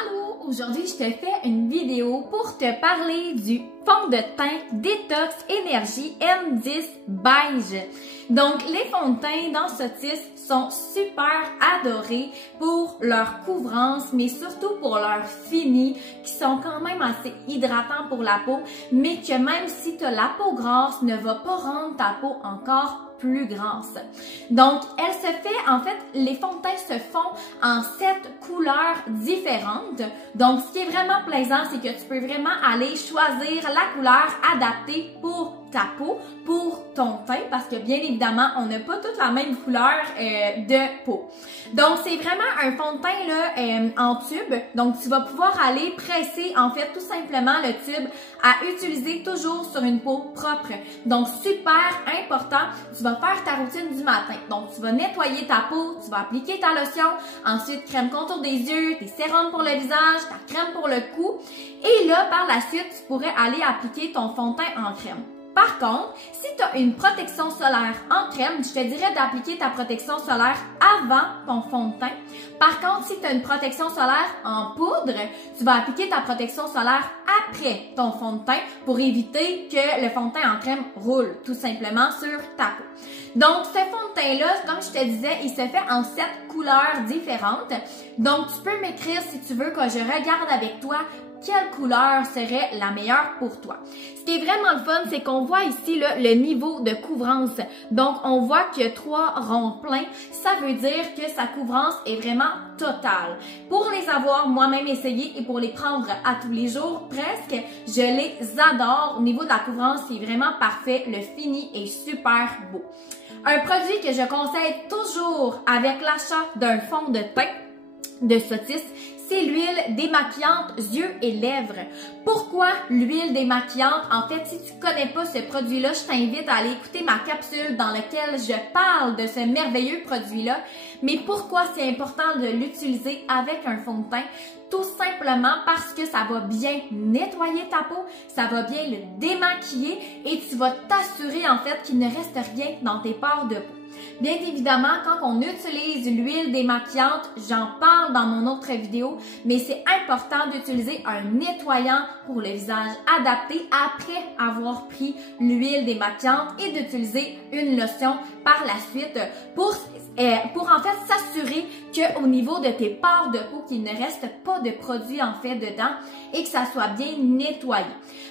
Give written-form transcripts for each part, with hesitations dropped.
Allô, aujourd'hui je te fais une vidéo pour te parler du fond de teint Détox Énergie M10 Beige. Donc les fonds de teint dans Sotis sont super adorés pour leur couvrance, mais surtout pour leur fini, qui sont quand même assez hydratants pour la peau, mais que même si tu as la peau grasse, ne va pas rendre ta peau encore plus grasse. Donc, elle se fait, en fait, les fonds de teint se font en 7 couleurs différentes. Donc, ce qui est vraiment plaisant, c'est que tu peux vraiment aller choisir la couleur adaptée pour ta peau, pour ton teint, parce que bien évidemment, on n'a pas toute la même couleur de peau. Donc, c'est vraiment un fond de teint là, en tube. Donc, tu vas pouvoir aller presser, en fait, tout simplement le tube à utiliser toujours sur une peau propre. Donc, super important, tu vas faire ta routine du matin. Donc, tu vas nettoyer ta peau, tu vas appliquer ta lotion, ensuite crème contour des yeux, tes sérums pour le visage, ta crème pour le cou. Et là, par la suite, tu pourrais aller appliquer ton fond de teint en crème. Par contre, si tu as une protection solaire en crème, je te dirais d'appliquer ta protection solaire avant ton fond de teint. Par contre, si tu as une protection solaire en poudre, tu vas appliquer ta protection solaire après ton fond de teint pour éviter que le fond de teint en crème roule tout simplement sur ta peau. Donc, ce fond de teint-là, comme je te disais, il se fait en 7 couleurs différentes. Donc, tu peux m'écrire si tu veux que je regarde avec toi quelle couleur serait la meilleure pour toi. Ce qui est vraiment le fun, c'est qu'on voit ici là, le niveau de couvrance. Donc, on voit qu'il y a 3 ronds pleins. Ça veut dire que sa couvrance est vraiment totale. Pour les avoir moi-même essayé et pour les prendre à tous les jours, presque, je les adore. Au niveau de la couvrance, c'est vraiment parfait. Le fini est super beau. Un produit que je conseille toujours avec l'achat d'un fond de teint de Sotis, c'est l'huile démaquillante yeux et lèvres. Pourquoi l'huile démaquillante? En fait, si tu ne connais pas ce produit-là, je t'invite à aller écouter ma capsule dans laquelle je parle de ce merveilleux produit-là. Mais pourquoi c'est important de l'utiliser avec un fond de teint? Tout simplement parce que ça va bien nettoyer ta peau, ça va bien le démaquiller et tu vas t'assurer en fait qu'il ne reste rien dans tes pores de peau. Bien évidemment, quand on utilise l'huile démaquillante, j'en parle dans mon autre vidéo, mais c'est important d'utiliser un nettoyant pour le visage adapté après avoir pris l'huile démaquillante et d'utiliser une lotion par la suite pour en fait s'assurer qu'au niveau de tes pores de peau, qu'il ne reste pas de produits en fait dedans et que ça soit bien nettoyé.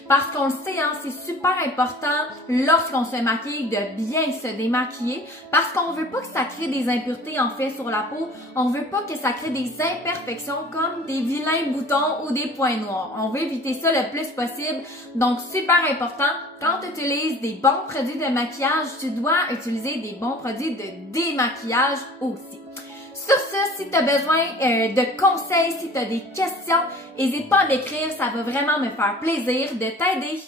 Parce qu'on le sait, hein, c'est super important lorsqu'on se maquille de bien se démaquiller parce qu'on veut pas que ça crée des impuretés en fait sur la peau. On veut pas que ça crée des imperfections comme des vilains boutons ou des points noirs. On veut éviter ça le plus possible. Donc, super important, quand tu utilises des bons produits de maquillage, tu dois utiliser des bons produits de démaquillage aussi. Sur ce, si tu as besoin de conseils, si tu as des questions, n'hésite pas à m'écrire, ça va vraiment me faire plaisir de t'aider.